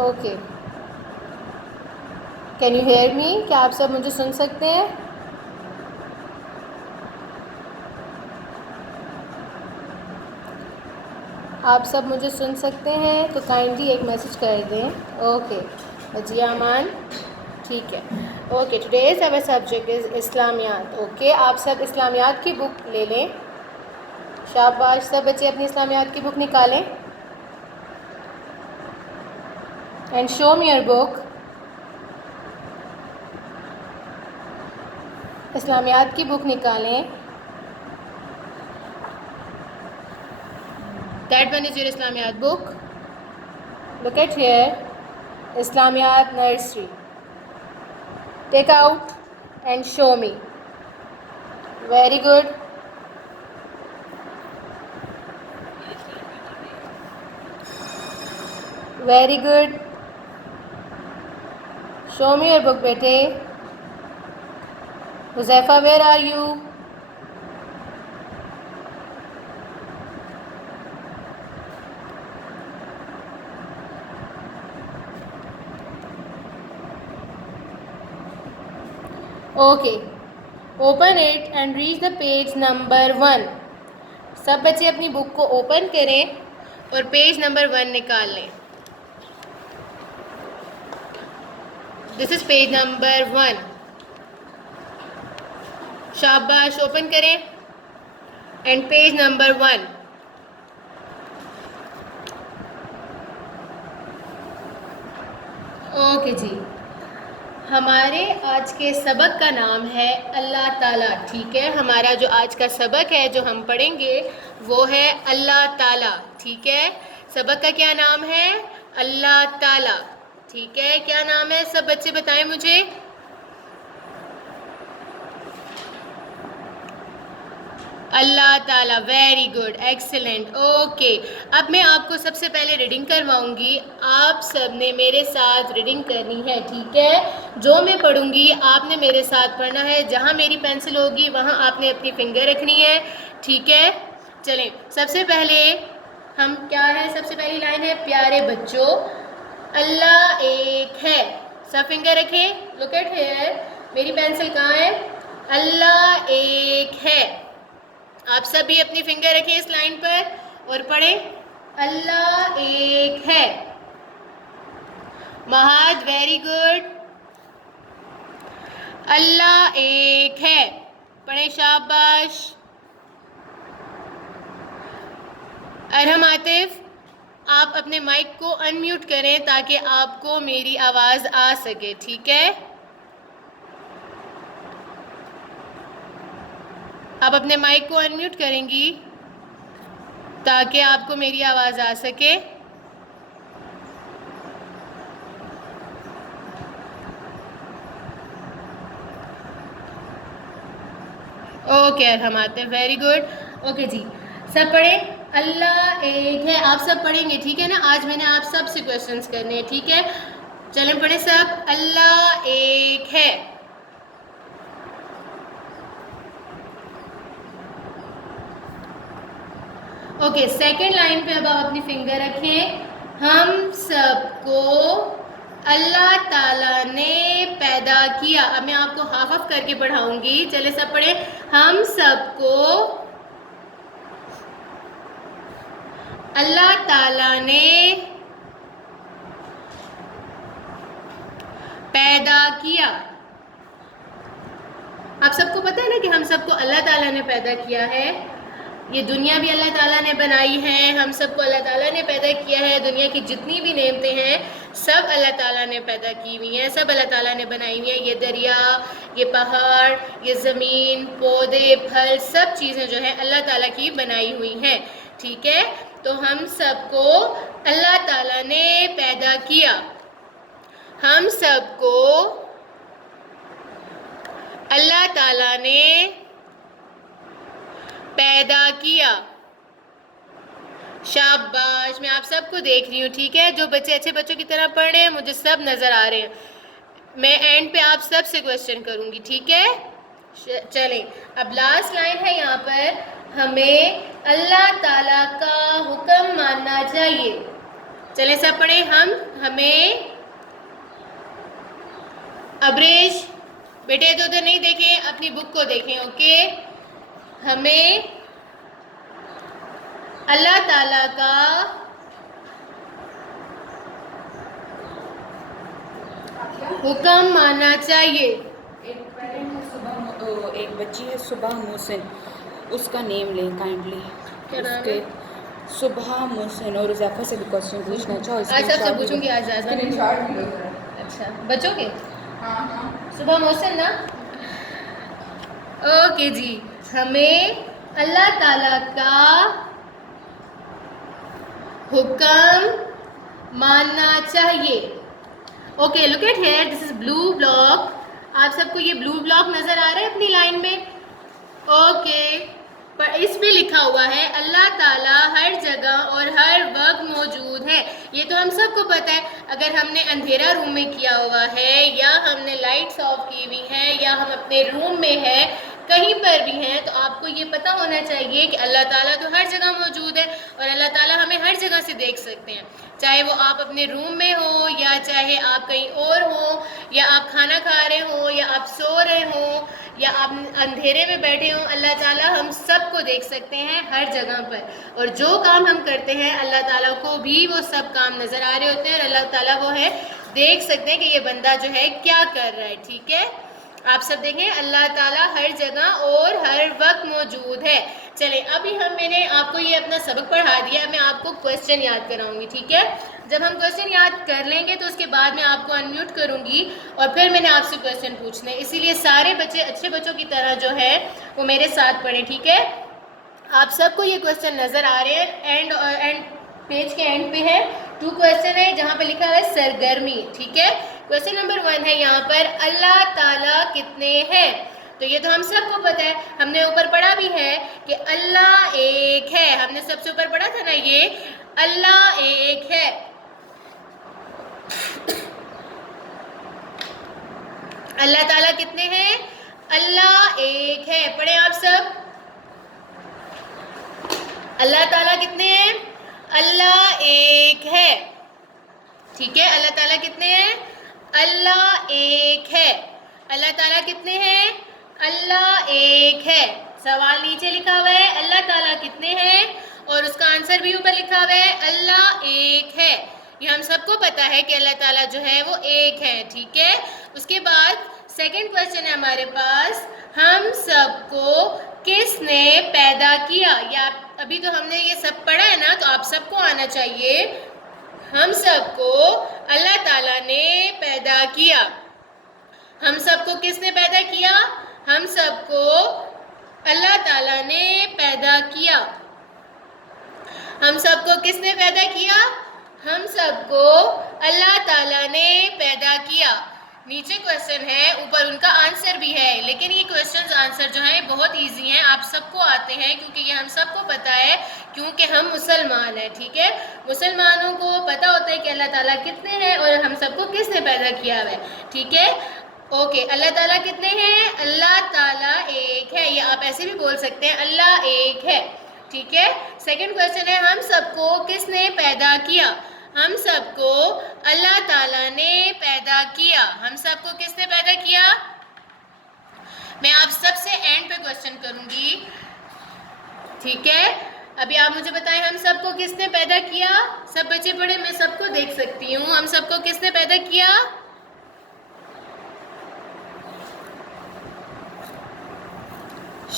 Okay, can you hear me? क्या आप सब मुझे सुन सकते हैं? आप सब मुझे सुन सकते हैं तो काइंडली एक मैसेज कर दें। ओके अजिया अमान, ठीक है। Okay, today's our subject is Islamiyat. Okay, आप सब इस्लामियात की बुक ले लें। शाबाश, सब बच्चे अपनी इस्लामियात की बुक निकालें and show me your book. Islamiyat की बुक निकालें। That one is your Islamiyat book. Look at here, Islamiyat nursery. Take out and show me. Very good. Very good. Show me your book, bete. Huzaifa, where are you? Okay. Open it and reach the page number 1. सब बच्चे अपनी book को open करें और page number 1 निकाल लें। This is page number 1। शाबाश, open करें एंड पेज नंबर 1। ओके जी, हमारे आज के सबक का नाम है अल्लाह ताला। ठीक है, हमारा जो आज का सबक है जो हम पढ़ेंगे वो है अल्लाह ताला। ठीक है, सबक का क्या नाम है? अल्लाह ताला। ठीक है, क्या नाम है? सब बच्चे बताएं मुझे। अल्लाह ताला। Very good, excellent. ओके, अब मैं आपको सबसे पहले रीडिंग करवाऊंगी। आप सब ने मेरे साथ रीडिंग करनी है। ठीक है, जो मैं पढ़ूंगी आपने मेरे साथ पढ़ना है। जहां मेरी पेंसिल होगी वहां आपने अपनी फिंगर रखनी है। ठीक है, चलें। सबसे पहले हम क्या है, सबसे पहली लाइन है, प्यारे बच्चों अल्लाह एक है। सब फिंगर रखें। लुक एट हियर, मेरी पेंसिल कहाँ है? अल्लाह एक है। आप सब भी अपनी फिंगर रखें इस लाइन पर और पढ़ें अल्लाह एक है। महाद, वेरी गुड। अल्लाह एक है, पढ़ें, शाबाश। अरहम आतिफ, आप अपने माइक को अनम्यूट करें ताकि आपको मेरी आवाज़ आ सके। ठीक है, आप अपने माइक को अनम्यूट करेंगी ताकि आपको मेरी आवाज़ आ सके। Okay Arham Atif, very good. Okay ji, सब पढ़ें अल्लाह एक है। आप सब पढ़ेंगे, ठीक है ना? आज मैंने आप सब से क्वेश्चंस करने हैं। ठीक है, चलें पढ़ें सब अल्लाह एक है। ओके, सेकंड लाइन पे अब आप अपनी फिंगर रखें। हम सबको अल्लाह ताला ने पैदा किया। अब मैं आपको हाफ हाफ करके पढ़ाऊंगी। चले सब पढ़े, हम सबको अल्लाह ताला ने पैदा किया। आप सबको पता है ना कि हम सबको अल्लाह ताला ने पैदा किया है। ये दुनिया भी अल्लाह ताला ने बनाई है, हम सबको अल्लाह ताला ने पैदा किया है। दुनिया की जितनी भी नेमतें हैं सब अल्लाह ताला ने पैदा की हुई हैं, सब अल्लाह ताला ने बनाई हुई हैं। ये दरिया, ये पहाड़, ये ज़मीन, पौधे, फल, सब चीज़ें जो है अल्लाह ताला की बनाई हुई हैं। ठीक है, तो हम सबको अल्लाह ताला ने पैदा किया। हम सबको अल्लाह ताला ने पैदा किया। शाबाश, मैं आप सबको देख रही हूँ। ठीक है, जो बच्चे अच्छे बच्चों की तरह पढ़ रहे हैं मुझे सब नज़र आ रहे हैं। मैं एंड पे आप सब से क्वेश्चन करूँगी। ठीक है, चलें। अब लास्ट लाइन है यहाँ पर, हमें अल्लाह ताला का हुक्म मानना चाहिए। चले सब पढ़े हम। हमें अब्रेज बेटे तो उधर नहीं देखें, अपनी बुक को देखें। ओके, हमें अल्लाह ताला का हुक्म मानना चाहिए। एक बच्ची है सुबह मोहसिन, उसका नेम लें काइंडली। क्या नाम उसके है? सुबह मोहसिन और उजाफा से भी क्वेश्चन पूछना चाहो। आज सबसे पूछूंगी आज अच्छा बच्चोगे? हाँ। सुबह मोहसिन ना। ओके जी, हमें अल्लाह ताला का हुक्म मानना चाहिए। Okay, look at here, this is blue block. आप सबको ये ब्लू ब्लॉक नजर आ रहा है अपनी लाइन में? ओके, पर इस पे लिखा हुआ है अल्लाह ताला हर जगह और हर वक्त मौजूद है। ये तो हम सबको पता है। अगर हमने अंधेरा रूम में किया हुआ है या हमने लाइट्स ऑफ की हुई है या हम अपने रूम में है, कहीं पर भी हैं, तो आपको ये पता होना चाहिए कि अल्लाह ताला तो हर जगह मौजूद है और अल्लाह ताला हमें हर जगह से देख सकते हैं। चाहे वो आप अपने रूम में हो या चाहे आप कहीं और हो या आप खाना खा रहे हो या आप सो रहे हो या आप अंधेरे में बैठे हो, अल्लाह ताला हम सबको देख सकते हैं हर जगह पर। और जो काम हम करते हैं अल्लाह ताला को भी वो सब काम नज़र आ रहे होते हैं और अल्लाह ताला वो है देख सकते हैं कि ये बंदा जो है क्या कर रहा है। ठीक है, आप सब देखें अल्लाह ताला हर जगह और हर वक्त मौजूद है। चले, अभी मैंने आपको ये अपना सबक पढ़ा दिया, मैं आपको क्वेश्चन याद कराऊंगी। ठीक है, जब हम क्वेश्चन याद कर लेंगे तो उसके बाद मैं आपको अनम्यूट करूंगी और फिर मैंने आपसे क्वेश्चन पूछने, इसीलिए सारे बच्चे अच्छे बच्चों की तरह जो है वो मेरे साथ पढ़ें। ठीक है, आप सबको ये क्वेश्चन नज़र आ रहे हैं? एंड पेज के एंड पे है 2 क्वेश्चन है जहाँ पे लिखा है सरगर्मी। ठीक है, क्वेश्चन नंबर 1 है यहाँ पर अल्लाह ताला कितने हैं? तो ये तो हम सबको पता है, हमने ऊपर पढ़ा भी है कि अल्लाह एक है। हमने सबसे ऊपर पढ़ा था ना, ये अल्लाह एक है। अल्लाह ताला कितने हैं? अल्लाह एक है। पढ़े आप सब, अल्लाह ताला कितने हैं? अल्लाह एक है। ठीक है, अल्लाह ताला कितने हैं? अल्लाह एक है। अल्लाह ताला कितने हैं? अल्लाह एक है। सवाल नीचे लिखा हुआ है अल्लाह ताला कितने हैं और उसका आंसर भी ऊपर लिखा हुआ है अल्लाह एक है। ये हम सबको पता है कि अल्लाह ताला जो है वो एक है। ठीक है, उसके बाद सेकंड क्वेश्चन है हमारे पास, हम सबको किसने पैदा किया? या अभी तो हमने ये सब पढ़ा है ना, तो आप सबको आना चाहिए। हम सबको अल्लाह ताला ने पैदा किया। हम सबको किसने पैदा किया? हम सबको अल्लाह ताला ने पैदा किया। हम सबको किसने पैदा किया? हम सबको अल्लाह ताला ने पैदा किया। नीचे क्वेश्चन है, ऊपर उनका आंसर भी है, लेकिन ये क्वेश्चंस आंसर जो है बहुत इजी हैं, आप सबको आते हैं क्योंकि ये हम सबको पता है, क्योंकि हम मुसलमान हैं। ठीक है, मुसलमानों को पता होता है कि अल्लाह ताला कितने हैं और हम सबको किसने पैदा किया है। ठीक है, ओके, अल्लाह ताला कितने हैं? अल्लाह ताला एक है। ये आप ऐसे भी बोल सकते हैं अल्लाह एक है। ठीक है, सेकंड क्वेश्चन है, हम सबको किसने पैदा किया? हम सबको अल्लाह ताला ने पैदा किया। हम सबको किसने पैदा किया? मैं आप सबसे एंड पे क्वेश्चन करूंगी। ठीक है, अभी आप मुझे बताएं हम सबको किसने पैदा किया? सब बच्चे पढ़े, मैं सबको देख सकती हूँ। हम सबको किसने पैदा किया?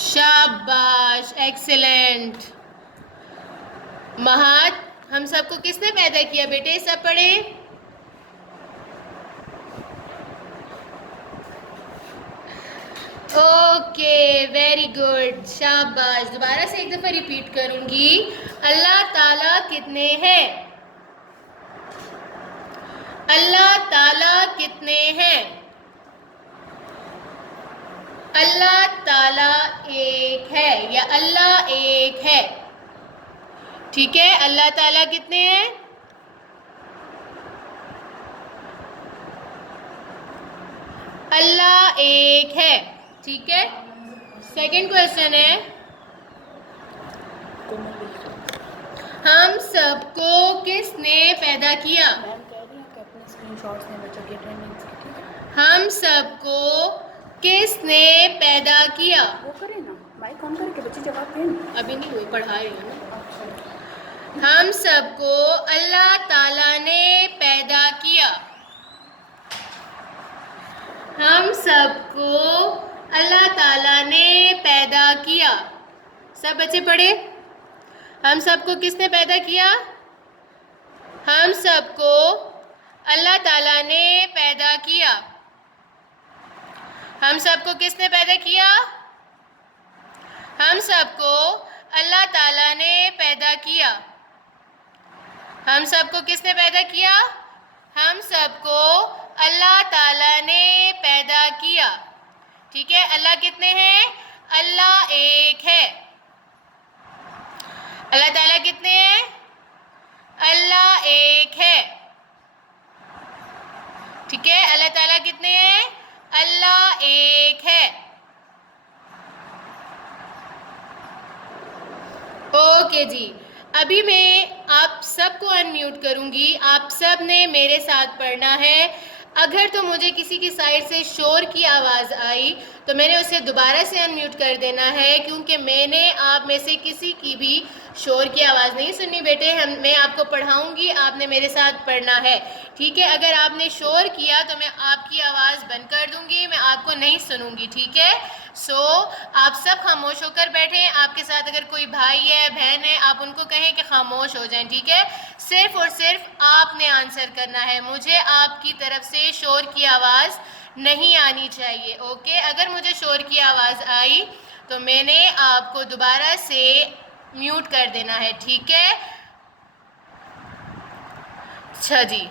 शाबाश, एक्सीलेंट। महात, हम सबको किसने पैदा किया बेटे? सब पढ़े। ओके, वेरी गुड, शाबाश। दोबारा से एक दफा रिपीट करूंगी, अल्लाह ताला कितने हैं? अल्लाह ताला कितने हैं? अल्लाह ताला एक है या अल्लाह एक है। ठीक है, अल्लाह ताला कितने हैं? अल्लाह एक है। ठीक है, सेकंड क्वेश्चन है, हम सबको किसने पैदा किया? मैम कह रही है कि अपने स्क्रीनशॉट्स में बच्चों के अटेंडेंस के, ठीक है? हम सबको किसने पैदा किया? वो करें ना, माइक ऑन करके बच्चे जवाब दें। अभी नहीं हुई, पढ़ा रही हूँ ना। हम सबको अल्लाह ताला ने पैदा किया। हम सबको अल्लाह ताला ने पैदा किया। सब बच्चे पढ़े। हम सबको किसने पैदा किया? हम सबको अल्लाह ताला ने पैदा किया। हम सबको किसने पैदा किया? हम सबको अल्लाह ताला ने पैदा किया। हम सबको किसने पैदा किया? हम सबको अल्लाह ताला ने पैदा किया। ठीक है, अल्लाह कितने हैं? अल्लाह एक है। अल्लाह ताला कितने हैं? अल्लाह एक है। ठीक है, अल्लाह ताला कितने हैं? अल्लाह एक है। ओके जी, अभी मैं आप सबको अनम्यूट करूंगी। आप सब ने मेरे साथ पढ़ना है। अगर तो मुझे किसी की साइड से शोर की आवाज़ आई तो मैंने उसे दोबारा से अनम्यूट कर देना है, क्योंकि मैंने आप में से किसी की भी शोर की आवाज़ नहीं सुननी बेटे। मैं आपको पढ़ाऊंगी, आपने मेरे साथ पढ़ना है। ठीक है, अगर आपने शोर किया तो मैं आपकी आवाज़ बंद कर दूंगी, मैं आपको नहीं सुनूंगी। ठीक है, सो आप सब खामोश होकर बैठें। आपके साथ अगर कोई भाई है, बहन है, आप उनको कहें कि खामोश हो जाएं। ठीक है, सिर्फ और सिर्फ आपने आंसर करना है। मुझे आपकी तरफ से शोर की आवाज़ नहीं आनी चाहिए। ओके, अगर मुझे शोर की आवाज़ आई तो मैंने आपको दोबारा से म्यूट कर देना है। ठीक है, अच्छा जी।